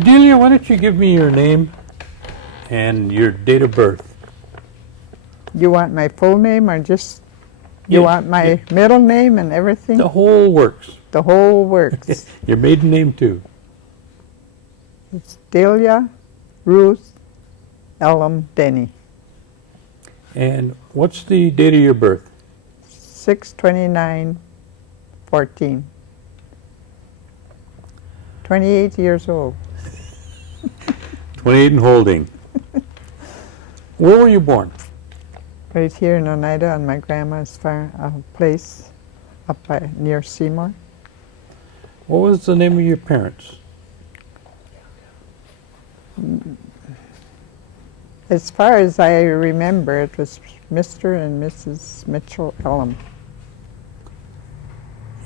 Delia, why don't you give me your name and your date of birth? You want my full name or just, you Yeah, want my yeah. middle name and everything? The whole works. The whole works. Your maiden name, too. It's Dehlia Ruth Ellum Denny, And what's the date of your birth? 6/29/14. 28 years old. 28 and holding. Where were you born? Right here in Oneida on my grandma's place up near Seymour. What was the name of your parents? As far as I remember, it was Mr. and Mrs. Mitchell Ellum.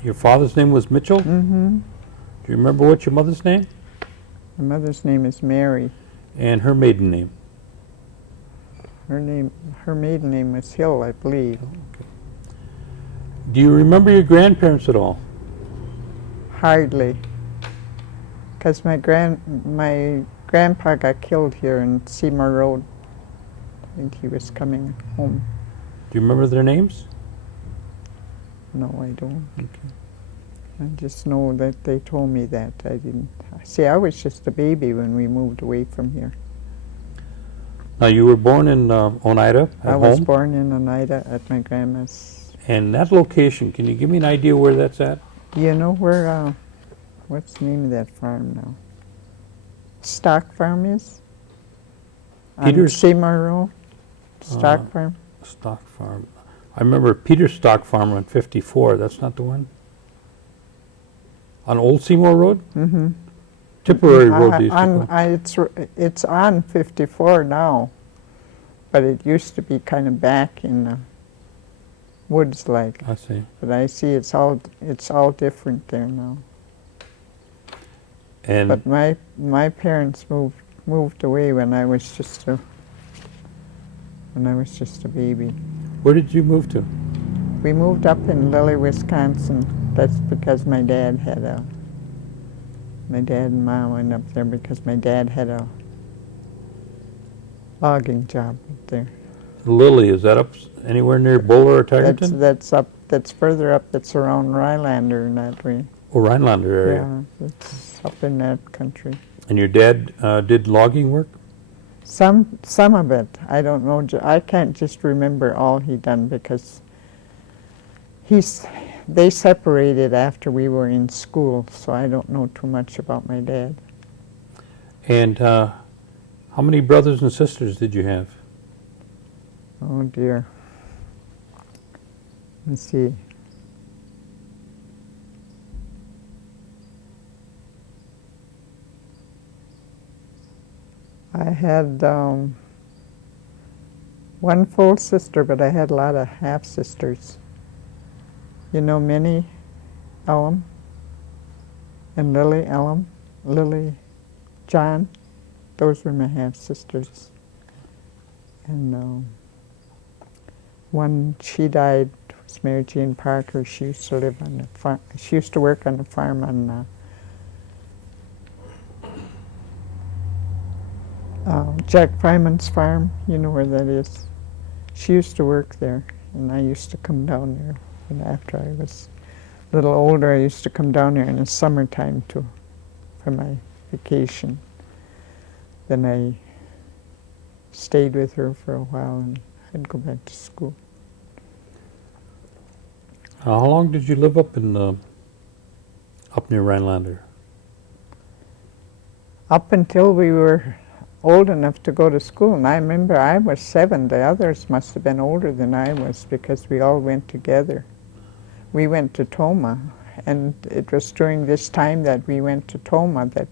Your father's name was Mitchell? Mm-hmm. Do you remember what's your mother's name? My mother's name is Mary. And her maiden name? Her maiden name was Hill, I believe. Do you remember your grandparents at all? Hardly, because my grandpa got killed here in Seymour Road. I think he was coming home. Do you remember their names? No, I don't. Okay. I just know that they told me that. I didn't. See, I was just a baby when we moved away from here. Now, you were born in Oneida at I was home? born in Oneida at my grandma's. And that location, can you give me an idea where that's at? You know where, what's the name of that farm now? Stock Farm is? Peter's? On Seymour Road? Stock Farm? Stock Farm. I remember Peter's Stock Farm on 54. That's not the one? On Old Seymour Road? Mm-hmm. Tipperary Road, they used to call it. It's on 54 now, but it used to be kind of back in the woods like. I see. But I see it's all different there now. And But my parents moved away when I was just a baby. where did you move to? We moved up in Lilly, Wisconsin. That's because my dad and Mom went up there because my dad had a logging job up there. Lilly, is that up anywhere near Bowler or Tigerton? That's further up. That's around Rhinelander in that way. Or Rhinelander area. Yeah, it's up in that country. And your dad did logging work? Some of it. I don't know. I can't just remember all he done because they separated after we were in school, so I don't know too much about my dad. And how many brothers and sisters did you have? Oh dear. Let's see. I had one full sister, but I had a lot of half-sisters. You know Minnie Ellum and Lily Ellum, Lily John. Those were my half-sisters. And one, she died, was Mary Jane Parker. She used to live on the farm. She used to work on the farm on Jack Fryman's farm. You know where that is. She used to work there, and I used to come down there. And after I was a little older, I used to come down there in the summertime for my vacation. Then I stayed with her for a while, and I'd go back to school. How long did you live up in up near Rhinelander? Up until we were old enough to go to school. And I remember I was 7. The others must have been older than I was because we all went together. We went to Toma, and it was during this time that we went to Toma that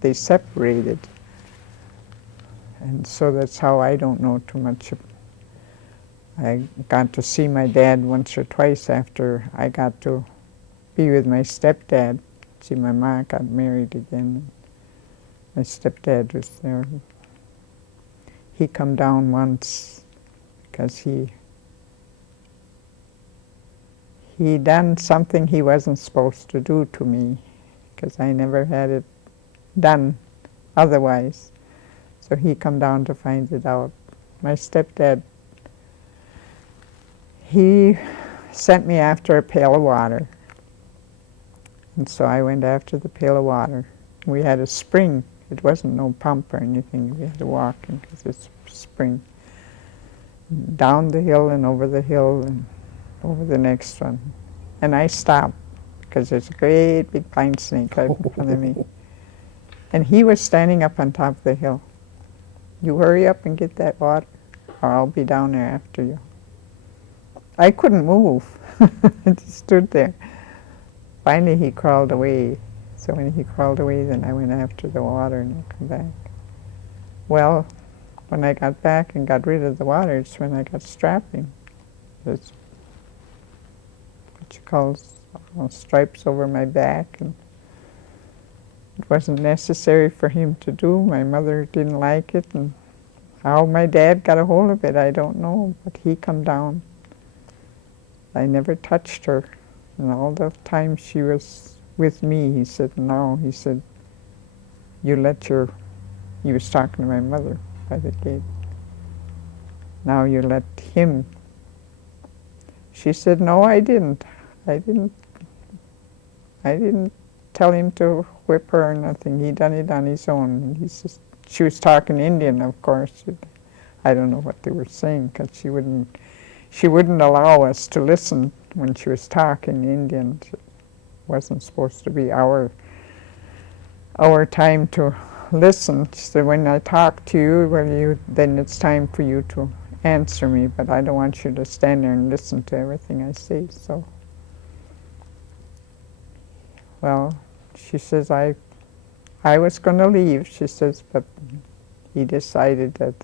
they separated. And so that's how I don't know too much. I got to see my dad once or twice after I got to be with my stepdad. See, my mom got married again. My stepdad was there. He come down once because he done something he wasn't supposed to do to me because I never had it done otherwise. So he come down to find it out. My stepdad, he sent me after a pail of water. And so I went after the pail of water. We had a spring. It wasn't no pump or anything. We had to walk because it's spring. Down the hill and over the hill and over the next one. And I stopped because there's a great big pine snake right in front of me. And he was standing up on top of the hill. You hurry up and get that water or I'll be down there after you. I couldn't move. I just stood there. Finally he crawled away. So when he crawled away, then I went after the water and I come back. Well, when I got back and got rid of the water, it's when I got strapping. There's what you call stripes over my back, and it wasn't necessary for him to do. My mother didn't like it, and how my dad got a hold of it, I don't know, but he come down. I never touched her, and all the time she was with me, he said, no, he said, you let your, he was talking to my mother by the gate, now you let him. She said, no, I didn't tell him to whip her or nothing. He done it on his own. And he says, she was talking Indian, of course. I don't know what they were saying because she wouldn't allow us to listen when she was talking Indian. It wasn't supposed to be our time to listen. She said, when I talk to you, well, then it's time for you to answer me, but I don't want you to stand there and listen to everything I say. So, well, she says, I was going to leave, she says, but he decided that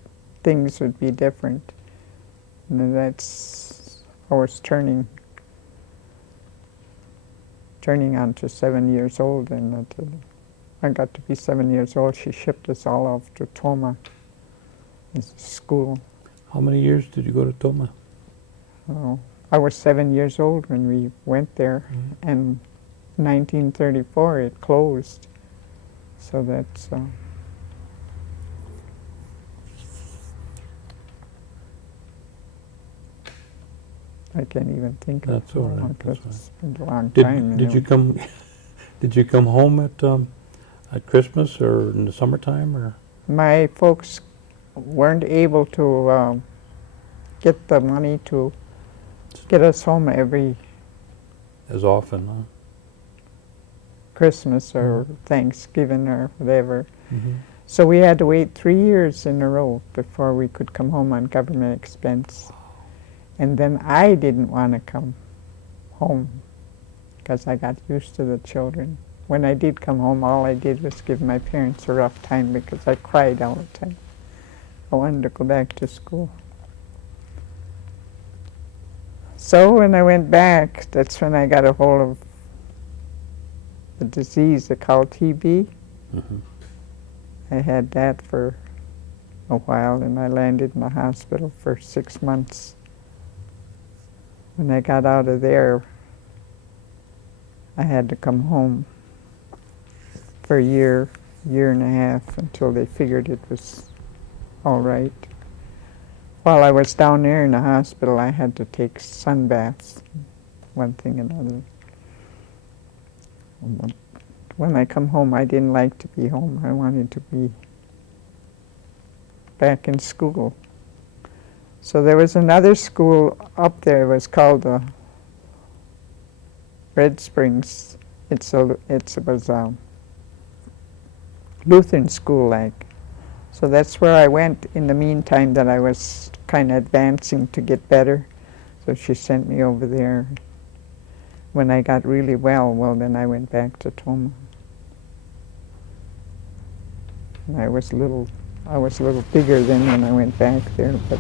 things would be different. And I was turning on to 7 years old, and I got to be 7 years old. She shipped us all off to Toma, school. How many years did you go to Toma? Oh, I was 7 years old when we went there, and 1934 it closed. So that's I can't even think of it. That's all right. That's It's been a long time. Did you come? Did you come home at Christmas or in the summertime or? My folks weren't able to get the money to get us home every As often, huh? Christmas or Thanksgiving or whatever. Mm-hmm. So we had to wait 3 years in a row before we could come home on government expense. And then I didn't want to come home because I got used to the children. When I did come home, all I did was give my parents a rough time because I cried all the time. I wanted to go back to school. So when I went back, that's when I got a hold of the disease they call TB. Mm-hmm. I had that for a while, and I landed in the hospital for 6 months. When I got out of there, I had to come home for a year and a half until they figured it was all right. While I was down there in the hospital, I had to take sun baths, one thing and another. When I come home, I didn't like to be home. I wanted to be back in school. So there was another school up there. It was called Red Springs. It was a Lutheran school, like. So that's where I went in the meantime that I was kind of advancing to get better. So she sent me over there. When I got really well, then I went back to Toma. And I was a little bigger then when I went back there, but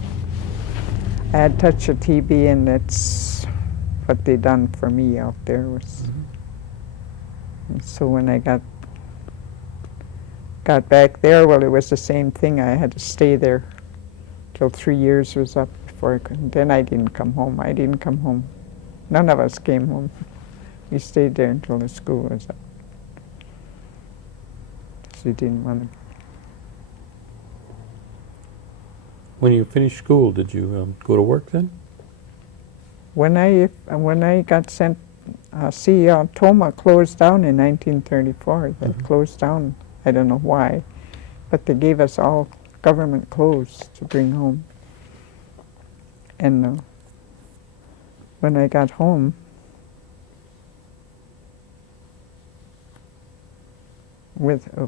I had touched a TB, and that's what they done for me out there. Was and so when I got back there, well, it was the same thing. I had to stay there till 3 years was up before I could. Then I didn't come home. I didn't come home. None of us came home. We stayed there until the school was up. So we didn't want to When you finished school, did you go to work then? When I got sent, Toma closed down in 1934. They closed down. I don't know why, but they gave us all government clothes to bring home. And when I got home,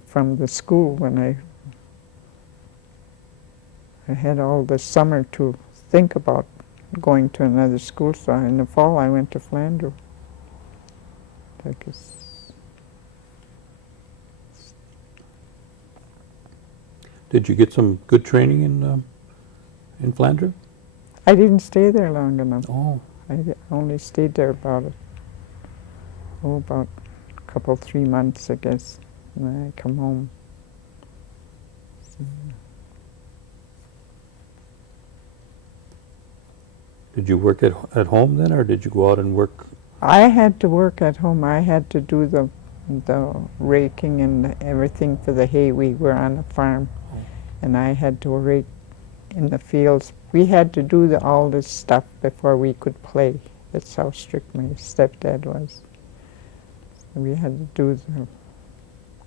from the school, when I had all the summer to think about going to another school, so in the fall I went to Flanders. I guess. Did you get some good training in Flanders? I didn't stay there long enough. Oh, I only stayed there about a couple, 3 months, I guess, and then I come home. So, did you work at home then, or did you go out and work? I had to work at home. I had to do the raking and everything for the hay. We were on a farm, and I had to rake in the fields. We had to do all this stuff before we could play. That's how strict my stepdad was. So we had to do the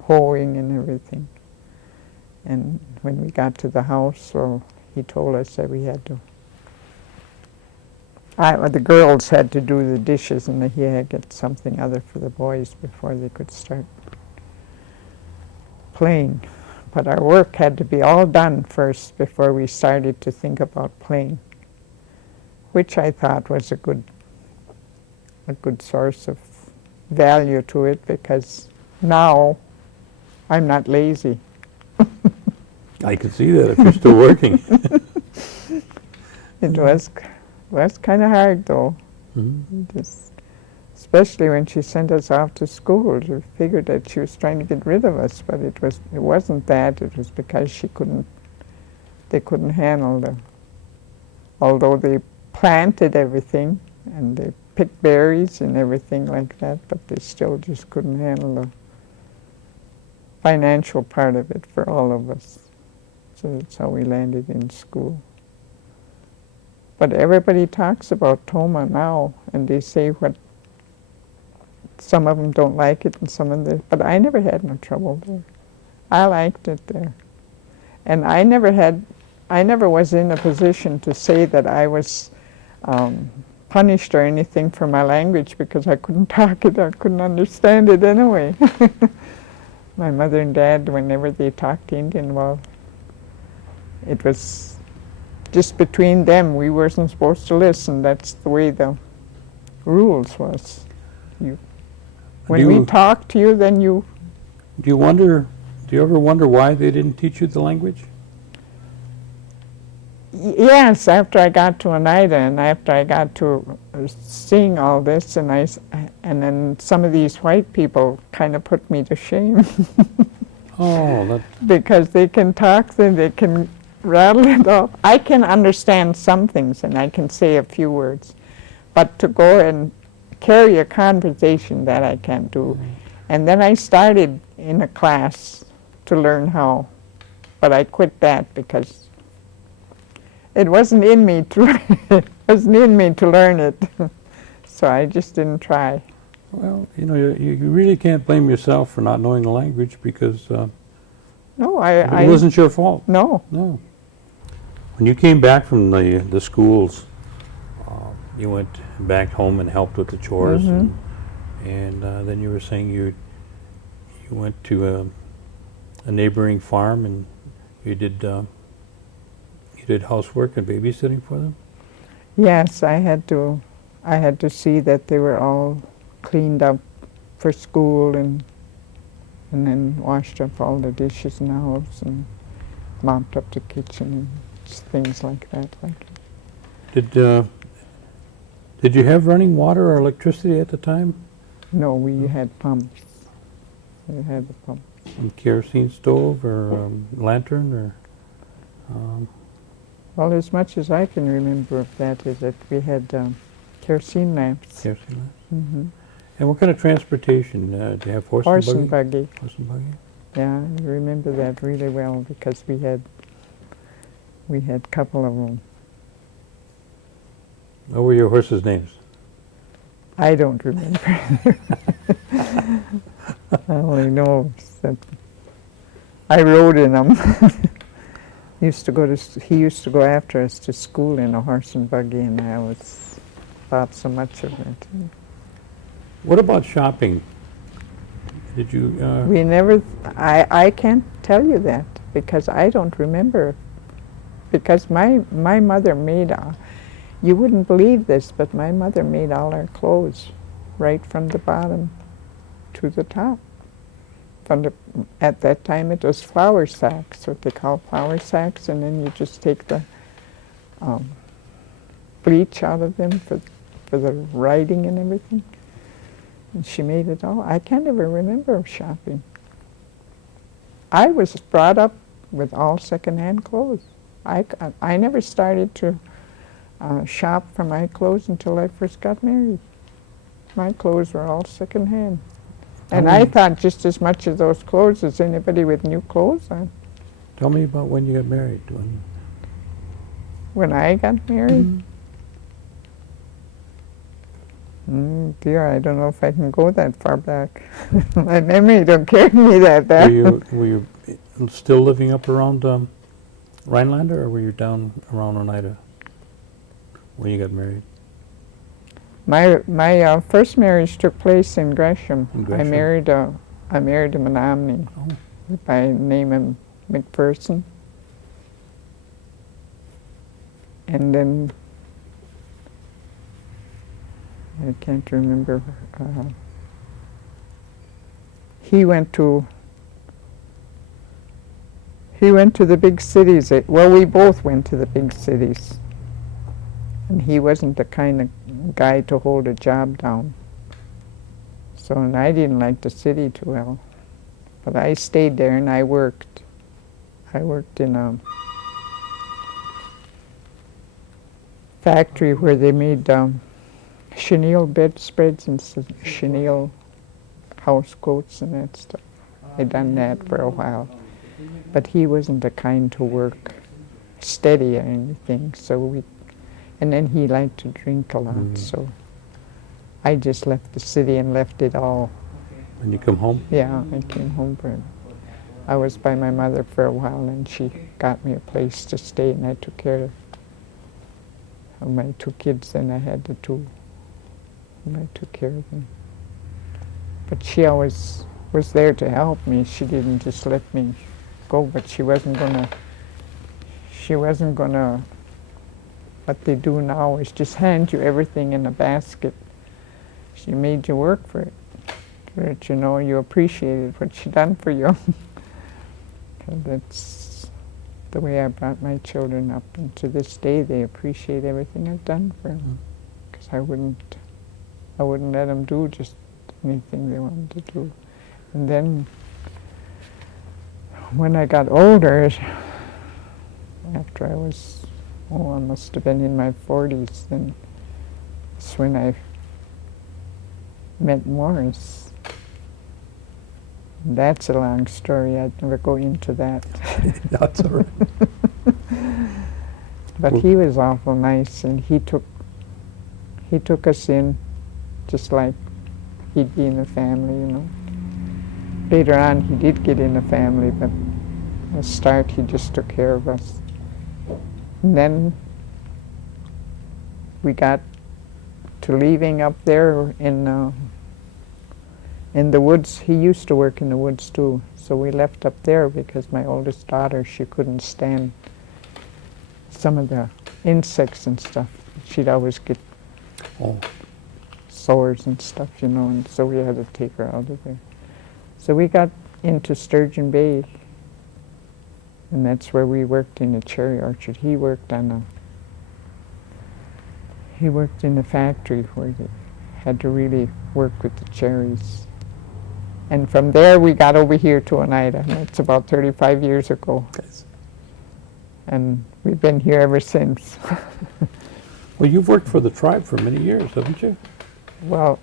hoeing and everything. And when we got to the house, well, he told us that we had to. The girls had to do the dishes, and he had to get something other for the boys before they could start playing. But our work had to be all done first before we started to think about playing, which I thought was a good source of value to it, because now I'm not lazy. I can see that if you're still working. It was kind of hard, though. Mm-hmm. Especially when she sent us off to school. We figured that she was trying to get rid of us, but it wasn't that. It was because they couldn't handle although they planted everything and they picked berries and everything like that, but they still just couldn't handle the financial part of it for all of us. So that's how we landed in school. But everybody talks about Toma now, and they say some of them don't like it, and some of them, but I never had no trouble there. I liked it there. And I never was in a position to say that I was punished or anything for my language, because I couldn't talk it, I couldn't understand it anyway. My mother and dad, whenever they talked Indian, well, it was just between them. We weren't supposed to listen. That's the way the rules was. When we talk to you, then you... Do you ever wonder why they didn't teach you the language? Yes, after I got to Oneida and after I got to seeing all this, and then some of these white people kind of put me to shame. Oh, because they can talk, then they can rattle it off. I can understand some things and I can say a few words, but to go and carry a conversation, that I can't do. And then I started in a class to learn how, but I quit that because it wasn't in me to learn it. So I just didn't try. well, you really can't blame yourself for not knowing the language, because No, it wasn't your fault. No. No. When you came back from the schools, you went back home and helped with the chores, and then you were saying you went to a neighboring farm and you did housework and babysitting for them? Yes, I had to see that they were all cleaned up for school, and then washed up all the dishes in the house and mopped up the kitchen and just things like that. Did you have running water or electricity at the time? No, we had pumps. We had the pump. And kerosene stove or lantern or? Well, as much as I can remember of that is that we had kerosene lamps. Kerosene lamps. Mm-hmm. And what kind of transportation? Do you have horse and buggy? Horse and buggy. Yeah, I remember that really well because we had We had a couple of them. What were your horses' names? I don't remember. I only know that I rode in them. He used to go after us to school in a horse and buggy, and I always thought so much of it. What about shopping? Did you? We never. I can't tell you that because I don't remember. Because my mother made. You wouldn't believe this, but my mother made all our clothes, right from the bottom to the top. At that time it was flour sacks, what they call flour sacks, and then you just take the bleach out of them for the writing and everything. And she made it all. I can't even remember shopping. I was brought up with all secondhand clothes. I never started to shop for my clothes until I first got married. My clothes were all secondhand. And I thought just as much of those clothes as anybody with new clothes on. Tell me about when you got married. When I got married? Dear, I don't know if I can go that far back. My memory don't carry me that back. Were you still living up around Rhinelander, or were you down around Oneida when you got married? My first marriage took place in Gresham. In Gresham? I married a Menominee by the name of McPherson. And then I can't remember. He went to the big cities. Well, we both went to the big cities. And he wasn't the kind of guy to hold a job down. So, and I didn't like the city too well. But I stayed there and I worked. I worked in a factory where they made chenille bedspreads and chenille house coats and that stuff. I'd done that for a while. But he wasn't the kind to work steady or anything, and then he liked to drink a lot, so I just left the city and left it all. And you come home? Yeah, I came home I was by my mother for a while, and she got me a place to stay, and I took care of my two kids, and I had the two, and I took care of them. But she always was there to help me. She didn't just let me go, but she wasn't gonna, what they do now is just hand you everything in a basket. She made you work for it, so that you know you appreciated what she done for you. That's the way I brought my children up, and to this day they appreciate everything I've done for them. Because I wouldn't let them do just anything they wanted to do. And then when I got older, after I must have been in my 40s, then that's when I met Morris. That's a long story. I'd never go into that. That's all right. But he was awful nice, and he took us in just like he'd be in a family, you know. Later on, he did get in a family, but at the start, he just took care of us. And then we got to leaving up there in the woods. He used to work in the woods too, so we left up there because my oldest daughter, she couldn't stand some of the insects and stuff. She'd always get sores and stuff, you know, and so we had to take her out of there. So we got into Sturgeon Bay, and that's where we worked in a cherry orchard. He worked in a factory where they had to really work with the cherries. And from there we got over here to Oneida, and that's about 35 years ago. Yes. And we've been here ever since. Well, you've worked for the tribe for many years, haven't you? Well,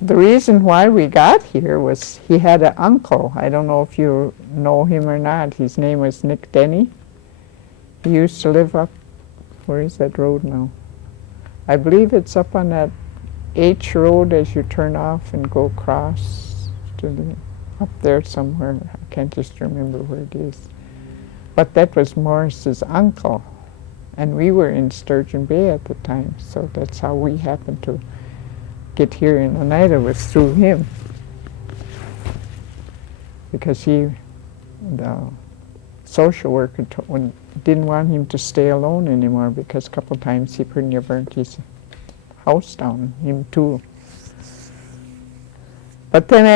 the reason why we got here was he had an uncle. I don't know if you know him or not. His name was Nick Denny. He used to live up, where is that road now? I believe it's up on that H road as you turn off and go across to the, up there somewhere. I can't just remember where it is. But that was Morris's uncle, and we were in Sturgeon Bay at the time, so that's how we happened to get here in Oneida, was through him. Because the social worker didn't want him to stay alone anymore, because a couple times he pretty near burnt his house down, him too. But then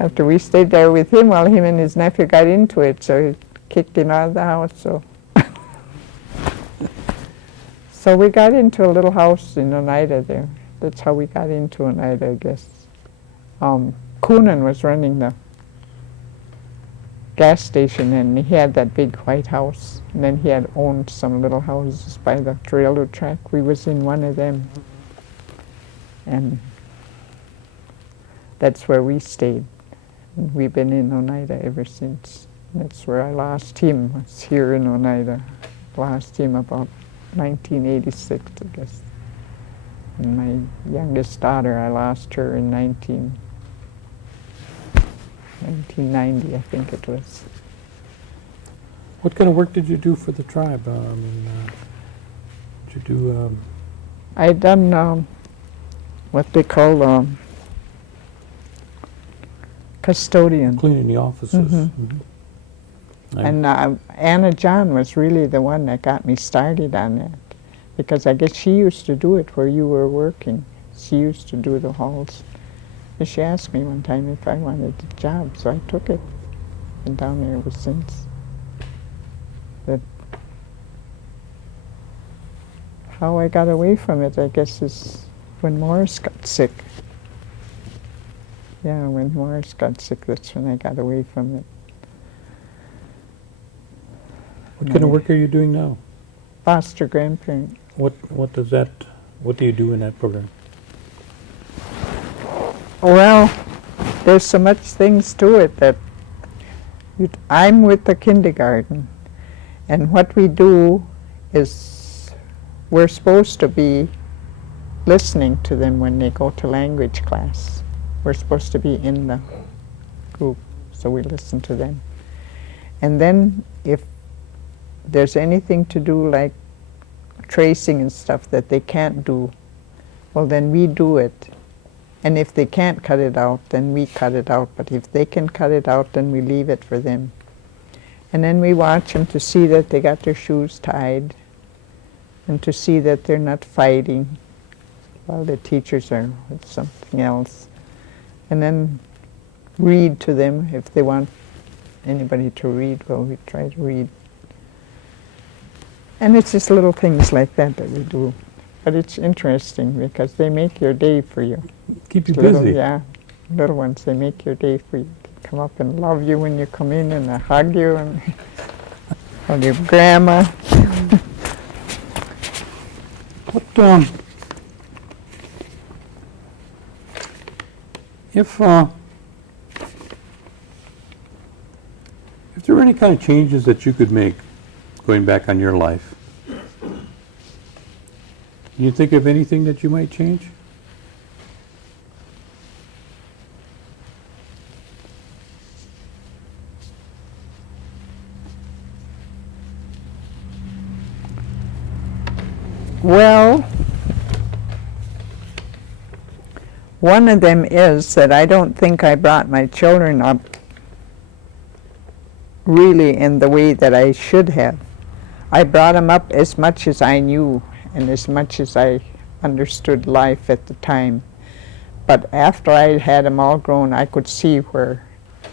after we stayed there with him, well, him and his nephew got into it, so he kicked him out of the house. So we got into a little house in Oneida there. That's how we got into Oneida, I guess. Coonan was running the gas station, and he had that big white house. And then he had owned some little houses by the railroad track. We was in one of them. And that's where we stayed. And we've been in Oneida ever since. That's where I lost him, was here in Oneida. Lost him about 1986, I guess. And my youngest daughter, I lost her in 1990, I think it was. What kind of work did you do for the tribe? Did you do... I done what they call custodian. Cleaning the offices. Mm-hmm. And Anna John was really the one that got me started on that, because I guess she used to do it where you were working. She used to do the halls. And she asked me one time if I wanted the job, so I took it. Been down there ever since. But how I got away from it, I guess, is when Morris got sick. Yeah, when Morris got sick, that's when I got away from it. What kind of work are you doing now? Foster grandparent. What do you do in that program? Well, there's so much things to it that I'm with the kindergarten, and what we do is we're supposed to be listening to them when they go to language class. We're supposed to be in the group, so we listen to them. And then if there's anything to do like tracing and stuff that they can't do, well, then we do it. And if they can't cut it out, then we cut it out. But if they can cut it out, then we leave it for them. And then we watch them to see that they got their shoes tied and to see that they're not fighting while the teachers are with something else. And then read to them if they want anybody to read. Well, we try to read. And it's just little things like that that we do. But it's interesting because they make your day for you. Keep you Little, busy. yeah, little ones, they make your day for you. They come up and love you when you come in, and they hug you and hug your grandma. If there were any kind of changes that you could make going back on your life, can you think of anything that you might change? Well, one of them is that I don't think I brought my children up really in the way that I should have. I brought them up as much as I knew and as much as I understood life at the time. But after I had them all grown, I could see where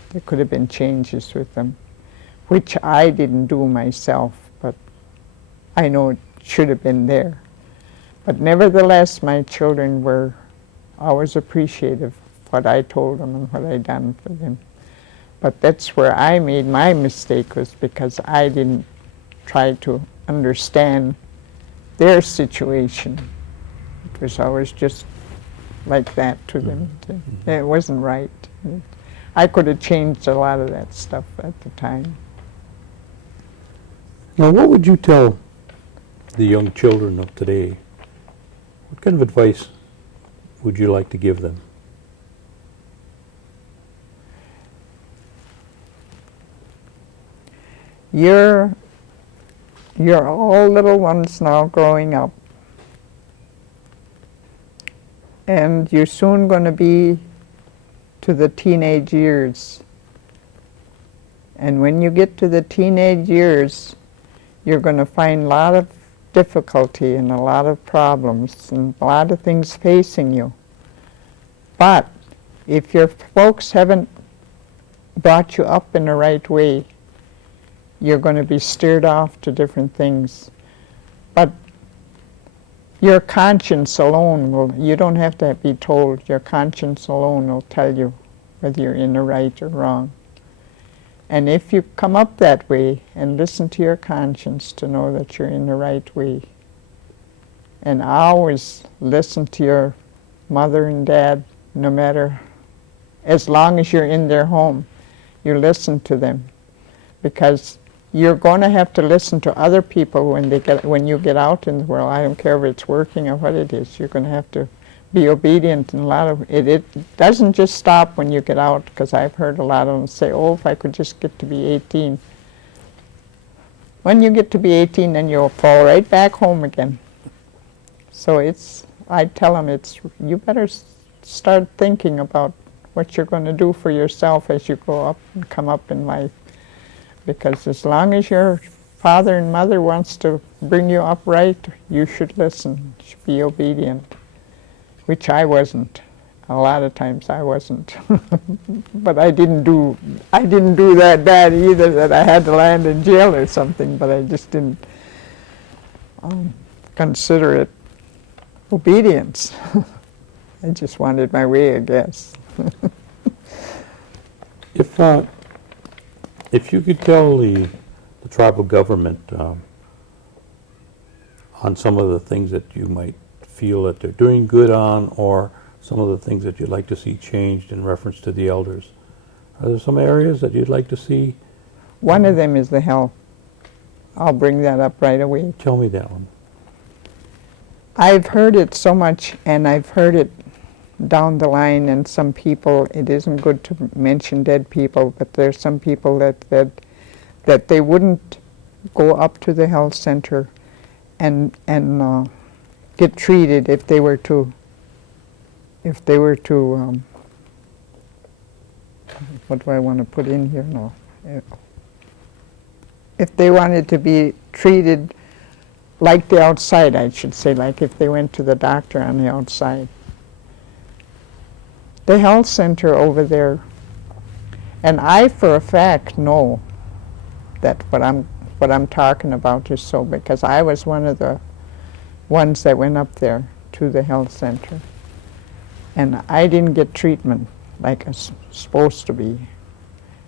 there could have been changes with them, which I didn't do myself, but I know it should have been there. But nevertheless, my children were always appreciative of what I told them and what I done for them. But that's where I made my mistake, was because I didn't try to understand their situation. It was always just like that to them. It wasn't right. I could have changed a lot of that stuff at the time. Now, what would you tell the young children of today? What kind of advice would you like to give them? You're all little ones now growing up. And you're soon going to be to the teenage years. And when you get to the teenage years, you're going to find a lot of difficulty and a lot of problems and a lot of things facing you. But if your folks haven't brought you up in the right way, you're going to be steered off to different things. But your conscience alone will, you don't have to be told, your conscience alone will tell you whether you're in the right or wrong. And if you come up that way and listen to your conscience to know that you're in the right way, and always listen to your mother and dad, no matter, as long as you're in their home, you listen to them, because you're going to have to listen to other people when you get out in the world. I don't care if it's working or what it is. You're going to have to be obedient, and a lot of it. It doesn't just stop when you get out, because I've heard a lot of them say, "Oh, if I could just get to be 18." When you get to be 18, then you'll fall right back home again. So I tell them, you better start thinking about what you're going to do for yourself as you grow up and come up in life. Because as long as your father and mother wants to bring you up right, you should listen, you should be obedient, which I wasn't. A lot of times I wasn't. But I didn't do that bad either, that I had to land in jail or something, but I just didn't consider it obedience. I just wanted my way, I guess. If you could tell the tribal government on some of the things that you might feel that they're doing good on, or some of the things that you'd like to see changed in reference to the elders, are there some areas that you'd like to see? One of them is the health. I'll bring that up right away. Tell me that one. I've heard it so much, and I've heard it down the line, and some people, it isn't good to mention dead people, but there's some people that they wouldn't go up to the health center and get treated if they were to what do I want to put in here now? If they wanted to be treated like the outside, I should say, like if they went to the doctor on the outside. The health center over there, and I for a fact know that what I'm talking about is so, because I was one of the ones that went up there to the health center, and I didn't get treatment like it's supposed to be.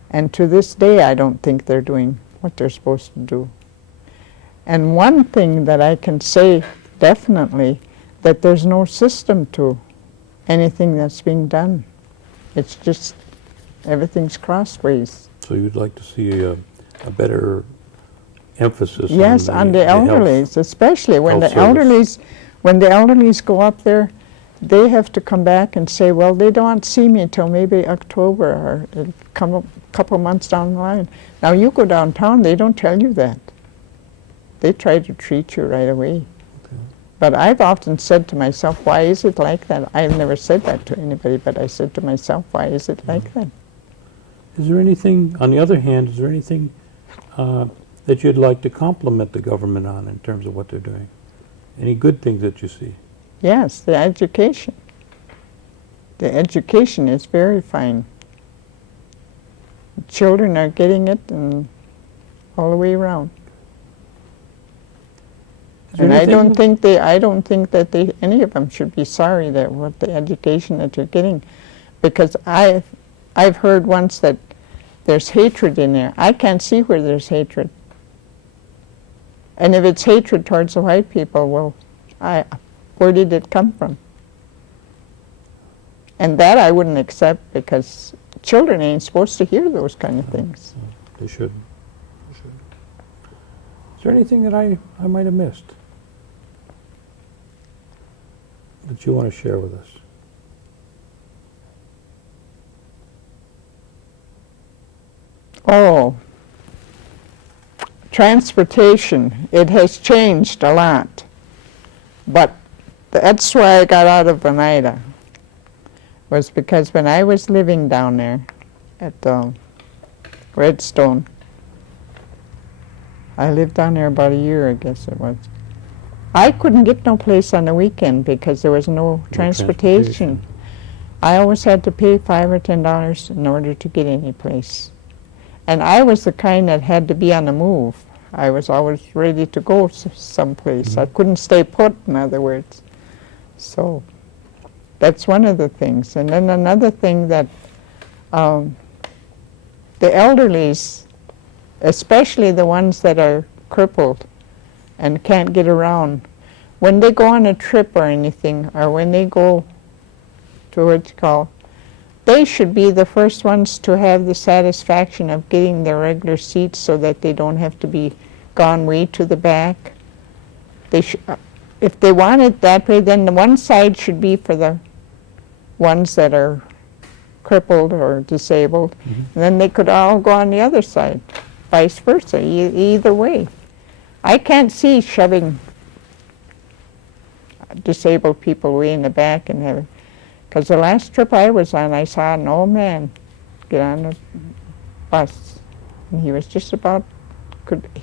And to this day, I don't think they're doing what they're supposed to do. And one thing that I can say definitely, that there's no system to anything that's being done. It's just everything's crossways. So you'd like to see a better emphasis yes, on the elderlies, especially when the service. elderlies go up there, they have to come back and say, well, they don't see me until maybe October, or it'll come a couple months down the line. Now you go downtown, they don't tell you that. They try to treat you right away. But I've often said to myself, why is it like that? I've never said that to anybody, but I said to myself, why is it like that? Is there anything, on the other hand, is there anything that you'd like to compliment the government on in terms of what they're doing? Any good things that you see? Yes, the education. The education is very fine. Children are getting it, and all the way around. And I don't think that any of them should be sorry that what the education that you're getting, because I've heard once that there's hatred in there. I can't see where there's hatred. And if it's hatred towards the white people, well, where did it come from? And that I wouldn't accept, because children ain't supposed to hear those kind of things. They shouldn't. Is there anything that I might have missed that you want to share with us? Oh, transportation, it has changed a lot. But that's why I got out of Oneida, was because when I was living down there at Redstone, I lived down there about a year, I guess it was. I couldn't get no place on the weekend because there was no transportation. I always had to pay $5 or $10 in order to get any place. And I was the kind that had to be on the move. I was always ready to go someplace. I couldn't stay put, in other words. So that's one of the things. And then another thing that the elderlies, especially the ones that are crippled and can't get around, when they go on a trip or anything, or when they go to what you call, they should be the first ones to have the satisfaction of getting their regular seats so that they don't have to be gone way to the back. They if they want it that way, then the one side should be for the ones that are crippled or disabled, and then they could all go on the other side, vice versa, either way. I can't see shoving disabled people way in the back and have, because the last trip I was on, I saw an old man get on the bus, and he was just about,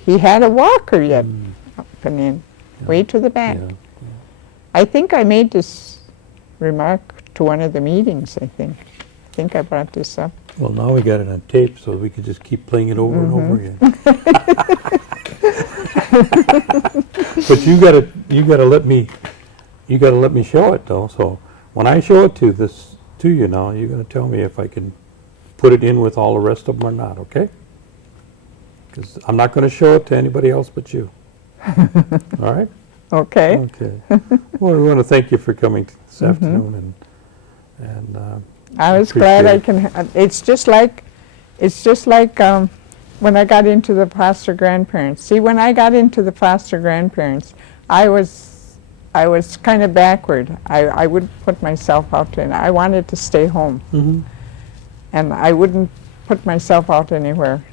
he had a walker yet, up and in, way to the back. Yeah. I think I made this remark to one of the meetings, I think. I think I brought this up. Well, now we got it on tape, so we can just keep playing it over and over again. But you gotta let me show it though. So when I show it to you now, you're gonna tell me if I can put it in with all the rest of them or not, okay? Because I'm not gonna show it to anybody else but you. All right? Okay. Okay. Well, we want to thank you for coming this afternoon, and I was glad I appreciate can. It's just like when I got into the foster grandparents. See, when I got into the foster grandparents, I was kind of backward. I wouldn't put myself out there. I wanted to stay home, and I wouldn't put myself out anywhere.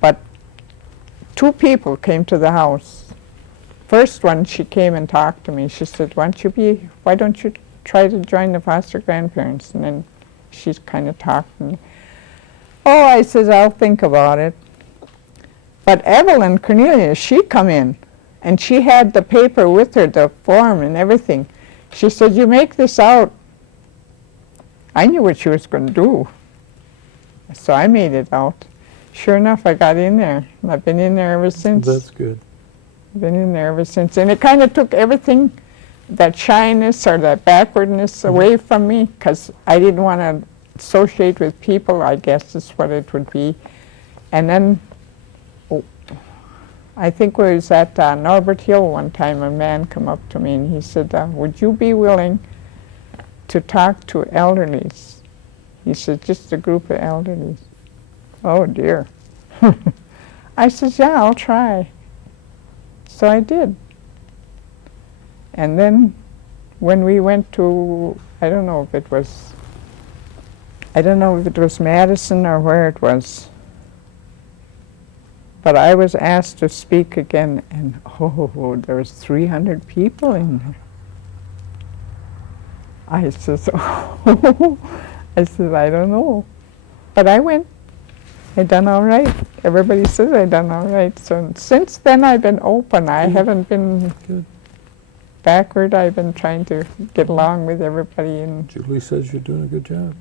But two people came to the house. First one, she came and talked to me. She said, why don't you try to join the foster grandparents? And then she's kind of talking. Oh, I says, I'll think about it. But Evelyn Cornelius, she come in, and she had the paper with her, the form and everything. She said, you make this out. I knew what she was going to do. So I made it out. Sure enough, I got in there, and I've been in there ever since. that's good. I've been in there ever since. And it kind of took everything, that shyness or that backwardness away from me, because I didn't want to associate with people, I guess is what it would be. And then I think we was at Norbert Hill one time, a man come up to me and he said, would you be willing to talk to elderlies? He said, just a group of elderlies. Oh dear. I said, yeah, I'll try. So I did. And then when we went to, I don't know if it was Madison or where it was, but I was asked to speak again, and there was 300 people in there. I said, I don't know. But I went. I done all right. Everybody says I done all right. So since then I've been open. I haven't been backward. I've been trying to get along with everybody, and Julie says you're doing a good job.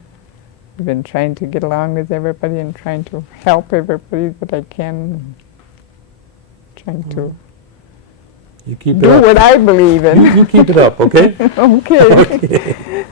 I've been trying to get along with everybody and trying to help everybody that I can. Trying to You keep it do up. what I believe in. You keep it up, okay? Okay.